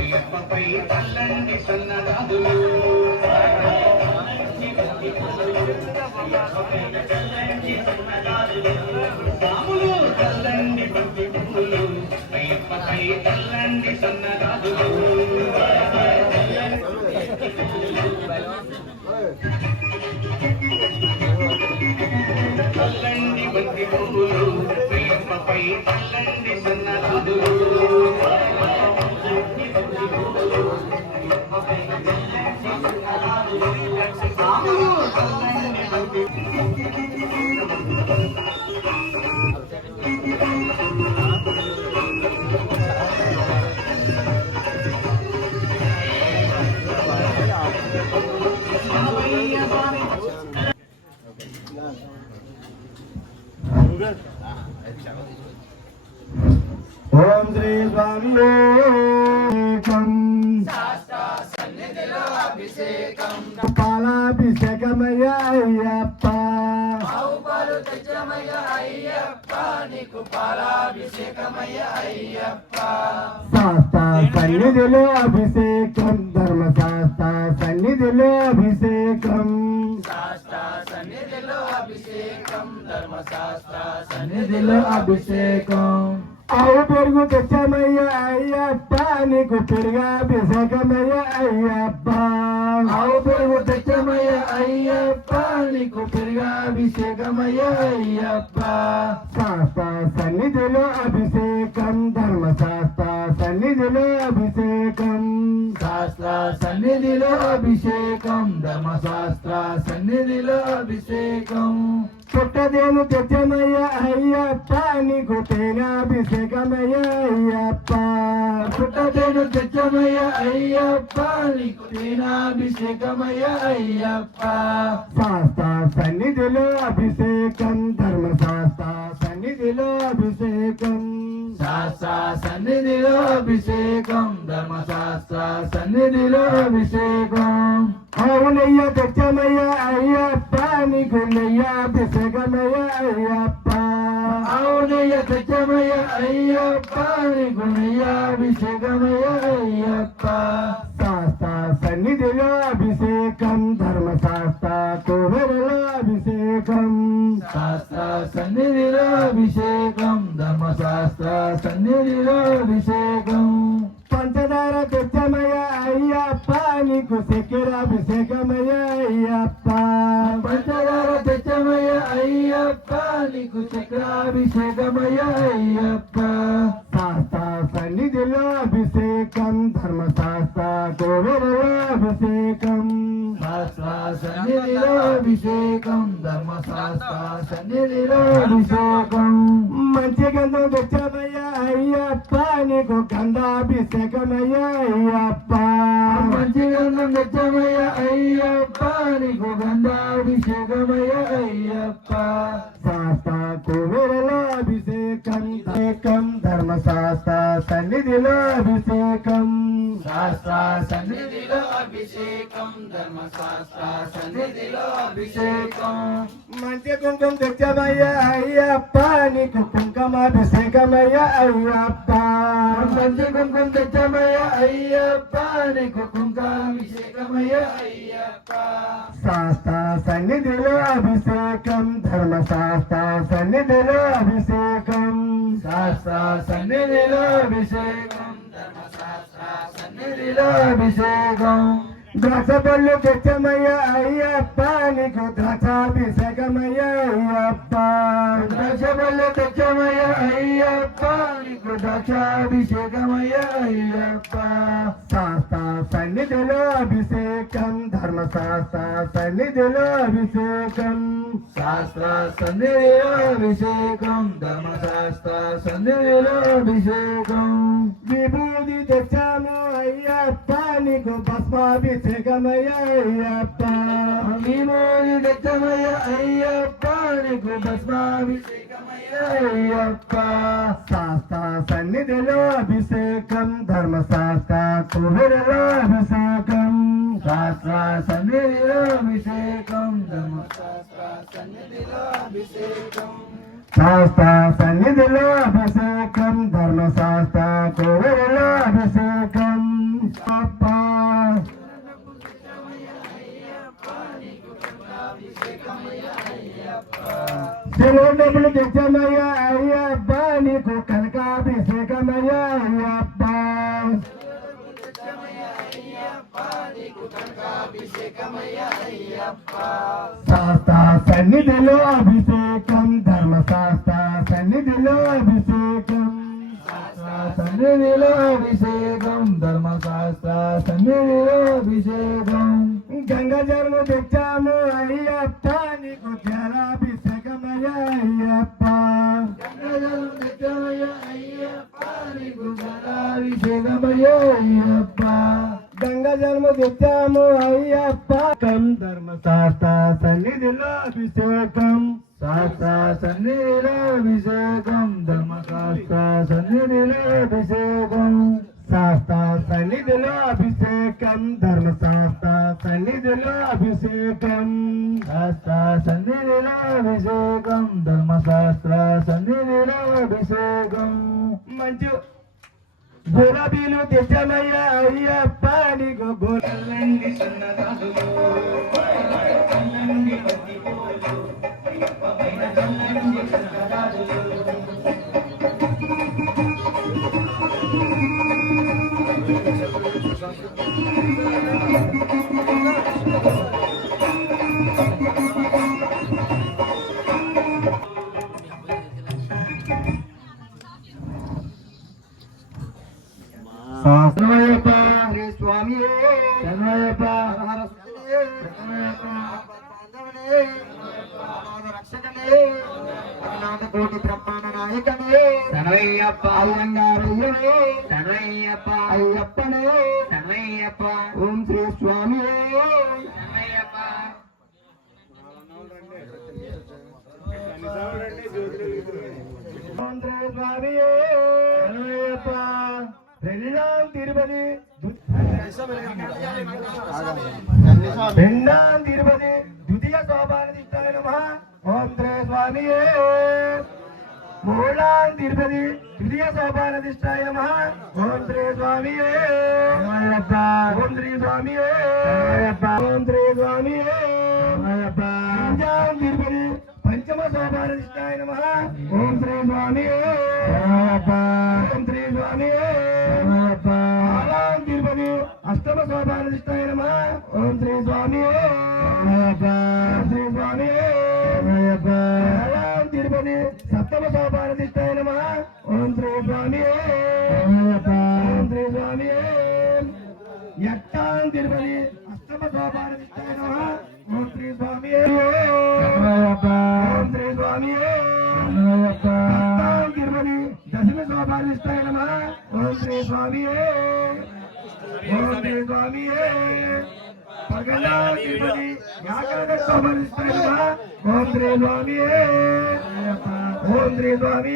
అయ్యప్పపై చల్లండి సన్నదాదులు రాములు చల్లండి బంతి పువ్వులు అయ్యప్పపై చల్లండి సన్నదాదులు చల్లండి బంతి పువ్వులు అయ్యప్పపై చల్లండి సన్నదాదులు ఓం శ్రీ స్వామి పాలాభిషేకమయ్య అయ్యప్ప శాస్త్ర సన్నిధిలో అభిషేకం ధర్మశాస్త్ర సన్నిధిలో అభిషేకం సన్నిధిలో అభిషేకం ఆవు పెరుగు తెచ్చామయ్య అయ్యప్ప నీకు పెరుగాభిషేకమయ్య అయ్యప్ప ఆవు పెరుగు తెచ్చామయ్య అయ్యప్ప నీకు పెరుగాభిషేకమయ్య అయ్యప్ప శాస్త్ర సన్నిధిలో అభిషేకం ధర్మశాస్త్ర సన్నిధిలో అభిషేకం శాస్త్ర సన్నిధిలో అభిషేకం ధర్మశాస్త్ర సన్నిధిలో అభిషేకం పుట్టదేను తెచ్చమయ్య అయ్యప్ప నీకు తేనాభిషేకమయ్య అయ్యప్ప పుట్టదేను తెచ్చమయ్య అయ్యప్ప నీకు తేనాభిషేకమయ్య అయ్యప్ప శాస్త్ర సన్నిధిలో అభిషేకం ధర్మశాస్త్ర సన్నిధిలో అభిషేకం శాస్త్ర సన్నిధిలో అభిషేకం ధర్మశాస్త్ర సన్నిధిలో అభిషేకం అవునయ్య తెచ్చమయ్య అయ్యప్ప నీకు నెయ్యాభిషేకమయ్య అయ్యప్ప అవునయ్య తెచ్చమయ్య అయ్యప్ప నీకు నెయ్యాభిషేకమయ్య అయ్యప్ప శాస్త్ర సన్నిధిలో అభిషేకం ధర్మశాస్త్ర కోవెలలో అభిషేకం శాస్త్ర సన్నిధిలో అభిషేకం ధర్మశాస్త్ర సన్నిధిలో అభిషేకం పంచదార తెచ్చమయ్య అయ్యప్ప నీకు చక్కెరాభిషేకమయ్య అయ్యప్ప పంచదార తెచ్చమయ్య అయ్యప్ప నీకు చక్రాభిషేకమయ్య అయ్యప్ప శాస్త్ర సన్నిధిలో అభిషేకం ధర్మశాస్త్ర కోవెలలో అభిషేకం శాస్త్ర సన్నిధిలో అభిషేకం ధర్మశాస్త్ర సన్నిధిలో అభిషేకం మంచి గంధం తెచ్చమయ్య అయ్యప్ప నీకు గంధాభిషేకమయ్య అయ్యప్ప మంచి గంధం తెచ్చమయ్య అయ్యప్ప నీకు గంధాభిషేకమయ్య అయ్యప్ప శాస్త్ర కోవెలలో అభిషేకం ధర్మశాస్త్ర సన్నిధిలో అభిషేకం శాస్త్ర సన్నిధిలో అభిషేకం ధర్మశాస్త్ర సన్నిధిలో అభిషేకం మంచి కుంకుమ తెచ్చమయ్య అయ్యప్ప నీకు కుంకుమాభిషేకమయ్య అయ్యప్ప మంచి కుంకుమ తెచ్చమయ్య అయ్యప్ప నీకు కుంకుమాభిషేకమయ్య అయ్యప్ప శాస్త్ర సన్నిధిలో అభిషేకం ధర్మశాస్త్ర సన్నిధిలో అభిషేకం శాస్త్ర సన్నిధిలో అభిషేకం ధర్మశాస్త్ర సన్నిధిలో అభిషేకం ద్రాక్ష పళ్ళు తెచ్చమయ్య అయ్యప్ప నీకు ద్రాక్షాభిషేకమయ్య అయ్యప్ప ద్రాక్ష పళ్ళు తెచ్చమయ్య అయ్యప్ప నీకు ద్రాక్షాభిషేకమయ్య అయ్యప్ప శాస్త్ర సన్నిధిలో అభిషేకం ధర్మశాస్త్ర సన్నిధిలో అభిషేకం శాస్త్ర సన్నిధిలో అభిషేకం ధర్మశాస్త్ర సన్నిధిలో అభిషేకం విభూతి తెచ్చాము అయ్యప్ప నీకు భస్మాభిషేకమయ్య అయ్యప్ప విభూతి తెచ్చమయ్య అయ్యప్ప నీకు భస్మాభిషేకమయ్య అయ్యప్ప శాస్త్ర సన్నిధిలో అభిషేకం ధర్మశాస్త్ర కుబేరులో అభిషేకం శాస్త్ర సన్నిధిలో అభిషేకం ధర్మశాస్త్ర సన్నిధిలో అభిషేకం శాస్త్ర సన్నిధిలో అభిషేకం ధర్మశాస్త్ర కుబేరులో అభిషేకం సెలవు డబ్బులు తెచ్చామయ్యా అయ్యప్ప నీకు కనకాభిషేకమయ్యా అయ్యప్ప శాస్త్ర సన్నిధిలో అభిషేకం ధర్మశాస్త్ర సన్నిధిలో అభిషేకం సన్నిధిలో అభిషేకం ధర్మశాస్త్ర సన్నిధిలో అభిషేకం గంగా జలము తెచ్చాము అయ్యప్ప నీకు జలాభిషేకమయ్యా అయ్యప్ప గంగా జలము తెచ్చామయ్యా అయ్యప్ప నీకు జలాభిషేకమయ్యా అయ్యప్ప గంగా జలము తెచ్చాము అయ్యప్ప ధర్మశాస్త్ర సన్నిధిలో అభిషేకం శాస్త్ర సన్నిధిలో అభిషేకం ధర్మశాస్త్ర సన్నిధిలో అభిషేకం శాస్త్ర సన్నిధిలో అభిషేకం ధర్మశాస్త్ర సన్నిధిలో అభిషేకం శాస్త్ర సన్నిధిలో అభిషేకం ధర్మశాస్త్ర సన్నిధిలో అభిషేకం మంచు గులాబీలు తెచ్చమయ్యా అయ్యప్ప నీకు గోలండి శరణయ్యప్ప స్వామి శరణయ్యప్ప కోటి బ్రహ్మాండ నాయకనే శరణయ్యప్ప అయ్యంగారయ్యనే శరణయ్యప్ప అయ్యప్పనే శరణయ్యప్ప ఓం శ్రీ స్వామి శరణయ్యప్ప ఓం శ్రీ స్వామి శరణయ్యప్ప రెండాం తిరుపతి రెండాం తిరుపతి ద్వితీయ శోభానధిష్టాయ నమః ఓం శ్రీ స్వామి మూలాం తిరుపతి ద్వితీయ శోభానధిష్టాయ నమః ఓం శ్రీ స్వామి ఓం శ్రీ స్వామి ఓం శ్రీ స్వామి పంచాం తిరుపతి పంచమ శోభానధిష్టాయ నమః ఓం శ్రీ స్వామి ఓం శ్రీ స్వామి తిరుపతి అష్టమ శోభానధిష్టాయ నమః ఓం శ్రీ స్వామి శ్రీ స్వామి తిరుపతి సప్తమ శోభానధిష్టాయ నమః ఓం శ్రీ స్వామి ఓం శ్రీ స్వామి యట్టాం తిరుపతి అష్టమ శోభానధిష్టాయ నమః ఓం శ్రీ స్వామి ఓం శ్రీ స్వామి తిరుపతి దశమ శోభానధిష్టాయ నమః ఓం శ్రీ స్వామి ఓం శ్రీ స్వామి పగడాం తిరుపతి యాగద శోభానధిష్టాయ నమః ఓం శ్రీ స్వామి ఓం శ్రీ స్వామి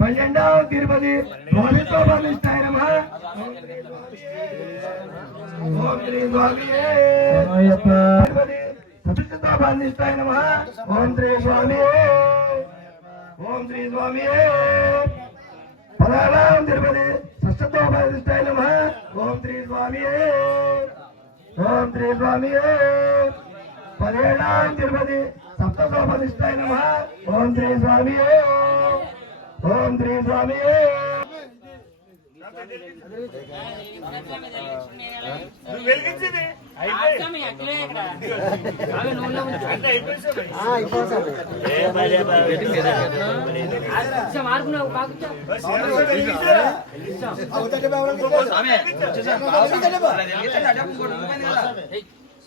పన్నెండాం తిరుపతి ద్వాదశ శోభానధిష్టాయ నమః ఓం శ్రీ స్వామి తిరుపతి చతుర్థ శోభానధిష్టాయ నమః ఓం శ్రీ స్వామి ఓం శ్రీ స్వామి పదహారాం తిరుపతి షష్ఠ శోభానధిష్టాయ నమః ఓం శ్రీ స్వామి ఓం శ్రీ స్వామి పదిహేడాం తిరుపతి సప్త శోభానధిష్టాయ నమః ఓం శ్రీ స్వామి ఓం శ్రీ స్వామి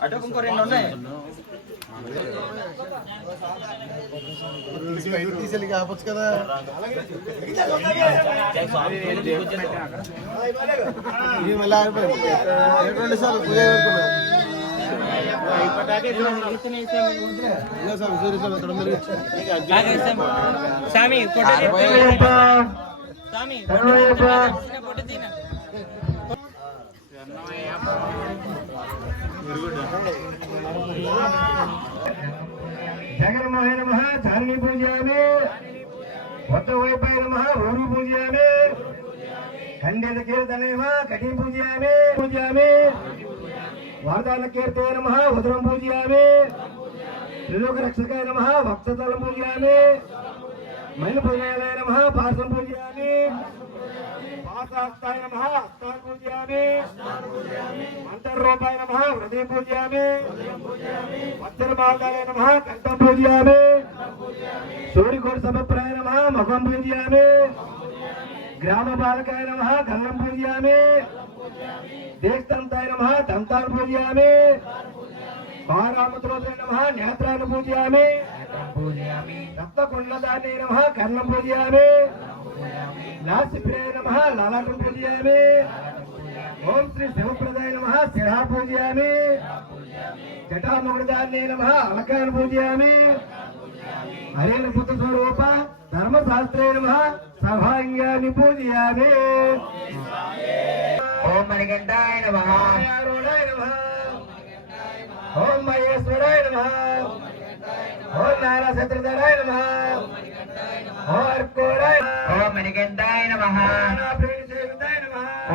అటు ఇంకో రెండు ఉన్నాయి తీసుకెళ్ళి కావచ్చు కదా మళ్ళీ ఆగిపోయింది 2 సార్లు పూజ స్వామి జగన్మోహన నమః చారిణి పూజయామి వద్దవైపాయ నమః ఊరు పూజయామి ఖండిత కీర్తనే నమః కఠిన పూజయామి వార్దాల కీర్తనే నమః ఉదరం పూజయామి త్రిలోక రక్షకాయ నమః వక్షతలం పూజయామి మైల పూజయాయ నమః పార్శ్వం పూజయామి పాసాస్తాయ నమః హస్తాన్ పూజయామి అంతర్రూపాయ నమః హృదయం పూజయామి వజ్రమాలాయ నమః కంఠం పూజయామి సూర్యకోటి సమప్రాయ నమః ముఖం పూజయామి గ్రామ బాలకాయ నమః గల్లం పూజయామి దేశంతాయ నమః దంతాన్ పూజయామి పారామత్రోదయ నమః నేత్రాన్ని పూజయామి రక్తకుండదాన్య నమః కర్ణం పూజయామి నాసిప్రియ నమః లలాటం పూజయామి ఓం శ్రీ శివప్రదాయ నమః శిరా పూజయామి జటాముగ్రదాన్య నమః అలకాన్ని పూజయామి హరేణ పుత్ర స్వరూప ధర్మశాస్త్రే నమః సభాంగాన్ని పూజయామి ఓం మణికంఠాయ నమః ఓం మహేశ్వరాయ నమః ఓం నారాయణధరాయ నమః ఓం అర్కోరాయ ఓం మణికంఠాయ నమః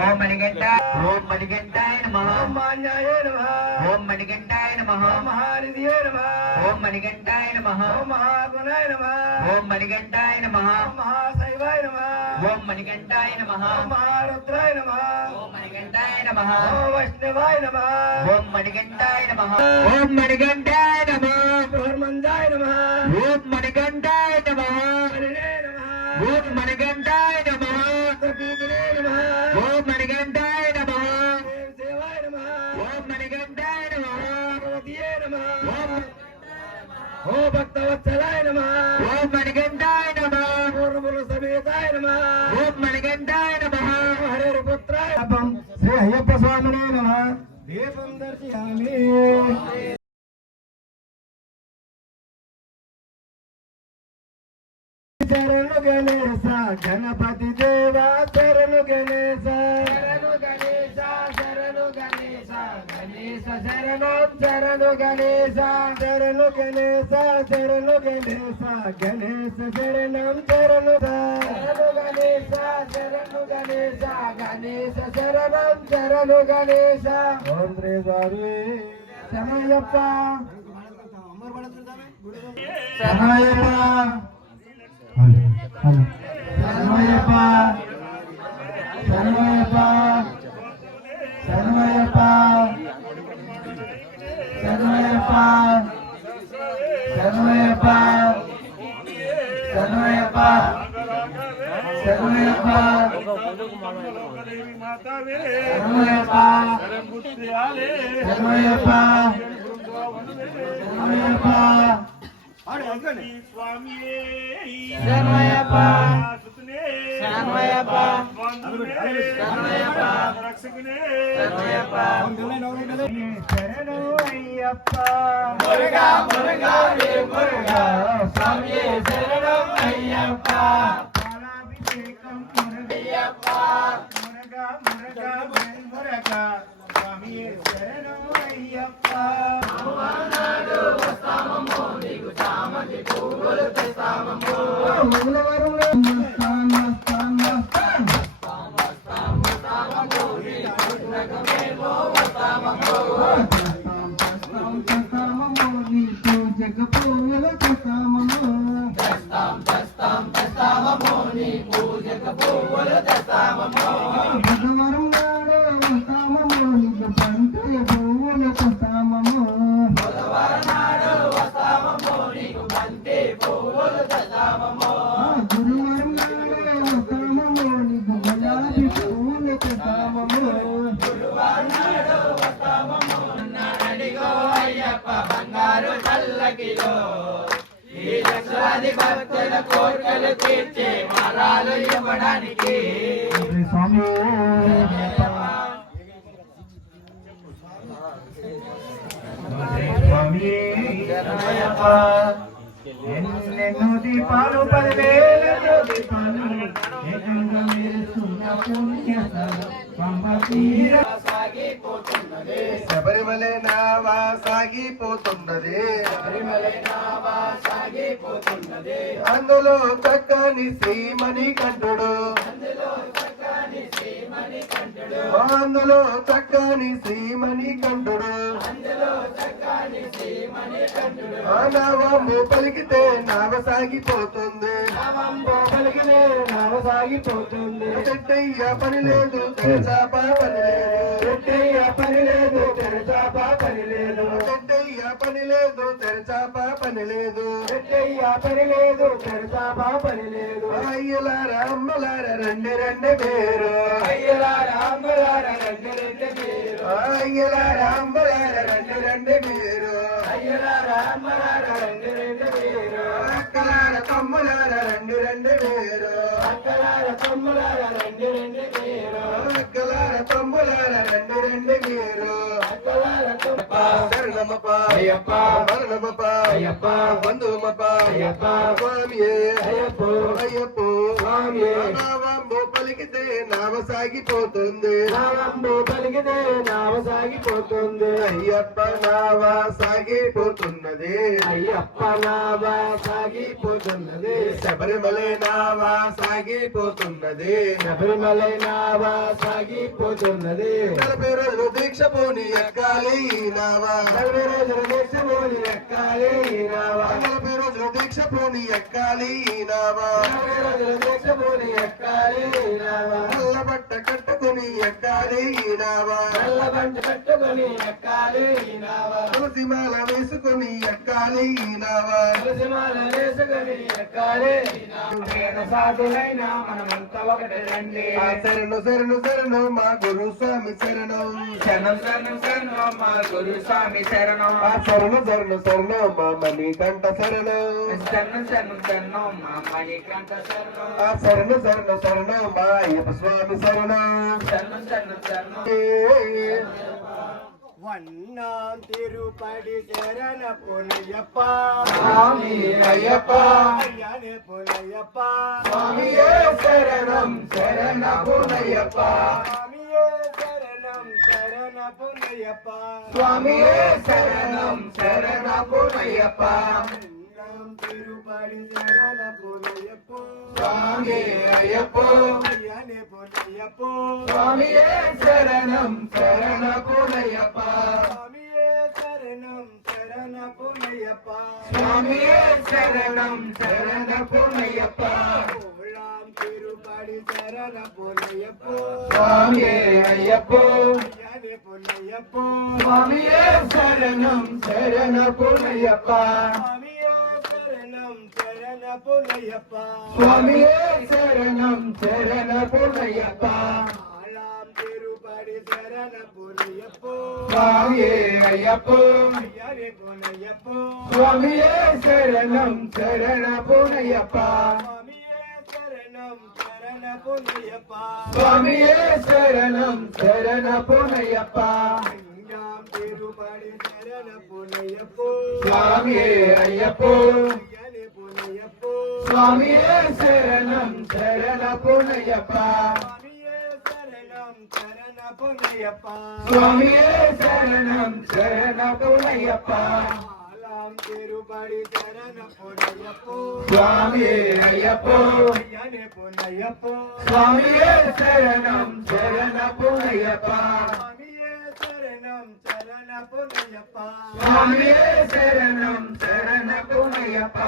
ఓం మణికంఠాయ నమః ఓం మాన్యాయ నమః ఓం మణికంఠాయ నమః ఓం మహానిధియే నమః ఓం మణికంఠాయ నమః ఓం మహాగుణాయ నమః ఓం మణికంఠాయ నమః ఓం మహాశైవాయ నమః ఓం మణికంఠాయ నమః ఓం మహారుద్రాయ నమః ఓం మణికంఠాయ నమః ఓం వైష్ణవాయ నమః ఓం మణికంఠాయ నమః ఓం మణికంఠాయ నమః బ్రహ్మందాయ నమః ఓం మణికంఠాయ నమః ఓం మణికంఠాయ నమః ఓం మణికంఠాయ నమః దేవాయ నమః ఓం మణికంఠాయ నమః ఓ భక్తవత్సలాయ నమః ఓం మణికంఠాయ నమః పూర్ణముల సమేతాయ నమః ఓం మణికంఠాయ నమః హరే పుత్రాయ శ్రీ అయ్యప్ప స్వామినే నమః దీపం దర్శయామి శరణు గణేశ గణపతి దేవా శరణు గణేశ శరణు గణేశ శరణు గణేశ గణేశ శరణం శరణు గణేశ శరణు గణేశ శరణు గణేశ గణేశ శరణం శరణు శరణు గణేశ శరణు గణేశ గణేశ శరణం శరణు గణేశ ఓం శ్రీ స్వామి శరణయ్యప్ప శరణయ్యప్ప శరణయ్యప్ప శరణయ్యప్ప శరణయ్యప్ప శరణయ్యప్ప శరణయ్యప్ప శరణయ్యప్ప శరణయ్యప్ప శరణయ్యప్ప శరణయ్యప్ప స్వామియే శరణయ్యప్ప శరణయ్యప్ప శరణయ్యప్ప రక్షకునే శరణయ్యప్ప శరణు అయ్యప్ప మురుగా మురుగా రే మురుగా స్వామియే శరణం అయ్యప్ప పాలాభిషేకం మురుగయ్యప్ప మురుగా మురుగా రే మురుగా స్వామియే శరణం అయ్యప్ప లక్షలాది భక్తుల కోరికలు తీర్చే వరాలు ఇవ్వడానికి స్వామి అయ్యప్ప ఎన్నెన్నో దీపాలు పదివేల దీపాలు ఏకంగా మెరుస్తున్న పంబ తీర సాగిపోతున్నది శబరిమల నావా సాగిపోతున్నది శబరిమల నావా సాగిపోతున్నది అందులో చక్కని శ్రీమణి కంఠుడు అందులో చక్కని శ్రీమణి కంఠుడు నావంబు పలికితే నావ సాగిపోతుంది నావ సాగిపోతుంది చెట్టయ్య పని లేదు తెరచాప పని లేదు చెట్టయ్య పని లేదు తెరచాప పని లేదు చెట్టయ్య పని లేదు తెరచాప పని లేదు చెట్టయ్య పని లేదు తెరచాప పని లేదు అయ్యలార అమ్మలార రండి రండి పేరు అయ్యలార అమ్మలార రండి రండి పేరు అయ్యలార అమ్మలార రండి రండి పేరు అయ్యలార అమ్మలార రండి రండి పేరు అక్కలార తమ్ములార రండి రండి పేరు అక్కలార తమ్ములార రండి రండి పేరు అక్కలార తమ్ములార రండి రండి పేరు అక్కలార శరణమప్ప అయ్యప్ప మరణమప్ప అయ్యప్ప బంధుమప్ప అయ్యప్ప స్వామియే అయ్యప్ప అయ్యప్ప స్వామియే నావంబు పలికితే నావ సాగిపోతుంది నావంబు పలికితే నావ సాగిపోతుంది అయ్యప్ప నావ సాగిపోతున్నది అయ్యప్ప నావ సాగిపోతున్నది శబరిమల నావ సాగిపోతున్నది శబరిమల నావ సాగిపోతున్నది 40 రోజులు దీక్ష పోని ఎక్కాలి నావా 40 రోజులు దీక్ష పోని ఎక్కాలి నావా 40 రోజులు దీక్ష పోని ఎక్కాలి నావా 40 రోజులు దీక్ష పోని ఎక్కాలి నావా నల్ల బట్ట కట్టుకొని ఎక్కాలి నావా నల్ల బట్ట కట్టుకొని ఎక్కాలి నావా తులసిమాల వేసుకొని ఎక్కాలి నావా తులసిమాల వేసుకొని ఎక్కాలి నావా సాధులైన మనమంతా ఒకటి రండి శరణు శరణు శరణు మా గురు స్వామి శరణం శరణం శరణం శరణం మా గురు స్వామి శరణం శరణు శరణు శరణం మా మణికంఠ శరణం శరణం శరణం శరణం మా మణికంఠ శరణం శరణు శరణు శరణం మా అయ్యప్ప స్వామి శరణం శరణం శరణం శరణం వన్నాం తిరుపడి శరణ పొన్నయ్యప్ప స్వామి అయ్యప్ప అయ్యనే పొన్నయ్యప్ప స్వామియే శరణం శరణ పొన్నయ్యప్ప స్వామియే శరణం శరణ పొన్నయ్యప్ప స్వామియే శరణం శరణ పొన్నయ్యప్ప తిరుపడి శరణ పొన్నయ్యప్ప స్వామి అయ్యప్ప అయ్యనే పొన్నయ్యప్ప స్వామియే శరణం శరణ పొన్నయ్యప్ప స్వామియే శరణం శరణ పొన్నయ్యప్ప స్వామియే శరణం శరణ పొన్నయ్యప్ప తిరుపడి శరణ పొన్నయ్యప్ప స్వామియే అయ్యప్ప అయ్యనే పొన్నయ్యప్ప స్వామియే శరణం శరణ పొన్నయ్యప్ప పొన్నయ్యప్ప స్వామియే శరణం శరణ పొన్నయ్యప్ప తిరుపడి శరణ పొన్నయ్యప్ప స్వామియే అయ్యప్ప అయ్యనే పొన్నయ్యప్ప స్వామియే శరణం శరణ పొన్నయ్యప్ప స్వామియే శరణం శరణ పొన్నయ్యప్ప స్వామియే శరణం శరణ పొన్నయ్యప్ప తిరుపడి శరణ పొన్నయ్యప్ప స్వామియే అయ్యప్ప స్వామియే శరణం శరణ పొన్నయ్యప్ప స్వామియే శరణం శరణ పొన్నయ్యప్ప తిరుపడి శరణ పొన్నయ్యప్ప స్వామియే అయ్యప్ప అయ్యనే పొన్నయ్యప్ప స్వామియే శరణం శరణ పొన్నయ్యప్ప స్వామియే శరణం శరణ పొన్నయ్యప్ప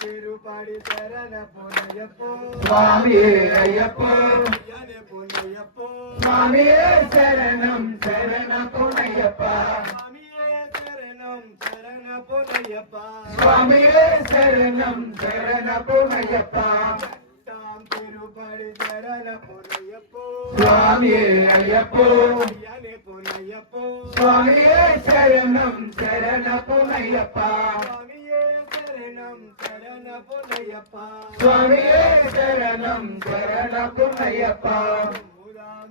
తిరుపడి శరణ పొన్నయ్యప్ప స్వామియే అయ్యప్ప అయ్యనే పొన్నయ్యప్ప స్వామియే శరణం శరణ పొన్నయ్యప్ప స్వామియే శరణం శరణ పొన్నయ్యప్ప స్వామియే శరణం శరణ పొన్నయ్యప్ప తిరుపడి శరణ పొన్నయ్యప్ప స్వామియే అయ్యప్ప అయ్యనే పొన్నయ్యప్ప స్వామియే శరణం శరణ పొన్నయ్యప్ప స్వామియే శరణం శరణ పొన్నయ్యప్ప స్వామియే శరణం శరణ పొన్నయ్యప్ప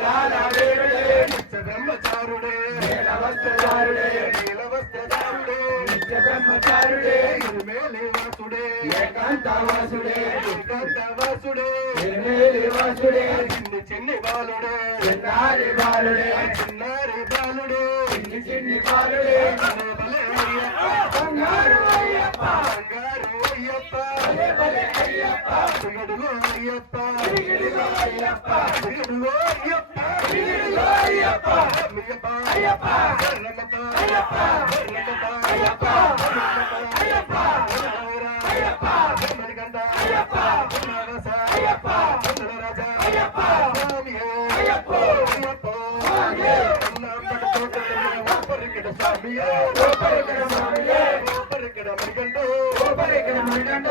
ఇల్లాల వేరుడే నిత్య బ్రహ్మచారుడే నీలవస్త్రధారుడే నీలవస్త్రధారుడే నిత్య బ్రహ్మచారుడే ఇరుమేలివాసుడే ఏకాంతవాసుడే ఏకాంతవాసుడే నిర్మేలివాసుడే చిన్ని చిన్ని బాలుడే చిన్నారి బాలుడే చిన్నారి బాలుడే చిన్ని చిన్ని బాలుడే భలే అయ్యప్ప బంగారు అయ్యప్ప బంగారు అయ్యప్ప భలే అయ్యప్ప తిరుగడులో అయ్యప్ప తిరిగిడిలో అయ్యప్ప తిరుగడులో అయ్యప్ప తిరిగిడిలో అయ్యప్ప అయ్యప్ప అయ్యప్ప శరణమప్ప అయ్యప్ప శరణమప్ప అయ్యప్ప అయ్యప్ప అయ్యప్ప మణికంఠ అయ్యప్ప నవస అయ్యప్ప రాజా అయ్యప్ప స్వామియే అయ్యప్ప అయ్యప్ప స్వామియే అన్నప్పటి తోటలో పరికడ స్వామియే గోపరికర స్వామియే పరికడ మణికంఠ గోపరికర మణికంఠ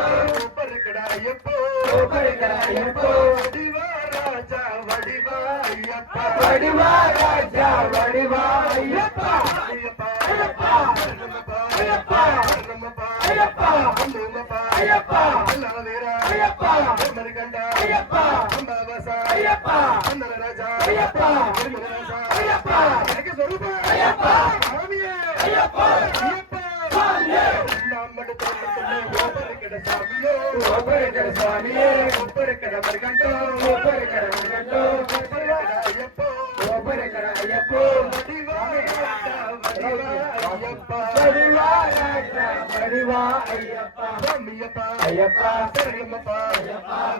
పరికడ అయ్యప్ప గోపరికర అయ్యప్ప వడివా రాజా వడివా అయ్యప్ప వడివా రాజా వడివా అయ్యప్ప అయ్యప్ప అయ్యప్ప శరణమప్ప అయ్యప్ప శరణమప్ప అయ్యప్ప అందుమప్ప అయ్యప్ప అల్లవేరా అయ్యప్ప మణికంఠ అయ్యప్ప అంబావస అయ్యప్ప అందర రాజా అయ్యప్ప నిర్మల రాజా అయ్యప్ప జగ స్వరూప అయ్యప్ప స్వామియే అయ్యప్ప అయ్యప్ప స్వామియే నామ్మడి తోటలో పరికడ స్వామియే గోపరికర స్వామియే పరికడ మణికంఠ గోపరికర మణికంఠ పరికడ అయ్యప్ప గోపరికర అయ్యప్ప వడివా రాజా వడివా అయ్యప్ప వడివా రాజా వడివా అయ్యప్ప స్వామియప్ప అయ్యప్ప శరణమప్ప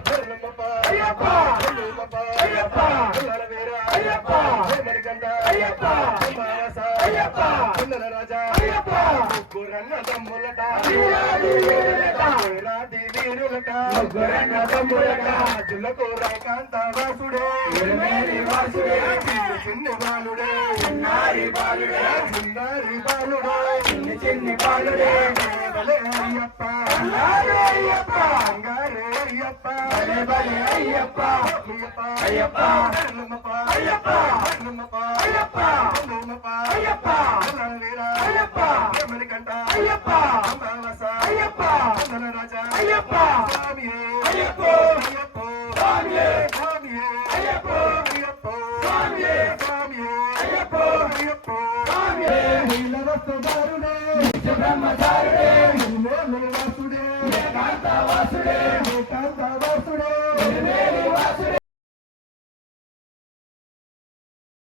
శరణమప్ప అయ్యప్ప అందుమప్ప అయ్యప్ప అల్లవేరా అయ్యప్ప మణికంఠ అయ్యప్ప అంబావస అయ్యప్ప అందర రాజా అయ్యప్ప ముగ్గురన్న తమ్ములట వీరాది వీరులట వీరాది వీరులట ముగ్గురన్న తమ్ములట రాజులకు రేకాంత వాసుడే ఇరుమేలి వాసుడే చిన్ని బాలుడే చిన్నారి బాలుడే చిన్నారి బాలుడే చిన్ని చిన్ని బాలుడే భలే అయ్యప్ప బంగారు అయ్యప్ప బంగారు అయ్యప్ప భలే భలే అయ్యప్ప అయ్యప్ప అయ్యప్ప శరణమప్ప అయ్యప్ప శరణమప్ప అయ్యప్ప అందుమప్ప అయ్యప్ప అల్లవేరా అయ్యప్ప మణికంఠ అయ్యప్ప అంబావస అయ్యప్ప అందర రాజా అయ్యప్ప స్వామియే అయ్యప్ప అయ్యప్ప స్వామియే స్వామియే అయ్యప్ప అయ్యప్ప స్వామియే స్వామియే అయ్యప్ప అయ్యప్ప స్వామియే నీలవస్త్రధారుడే నిత్య బ్రహ్మచారి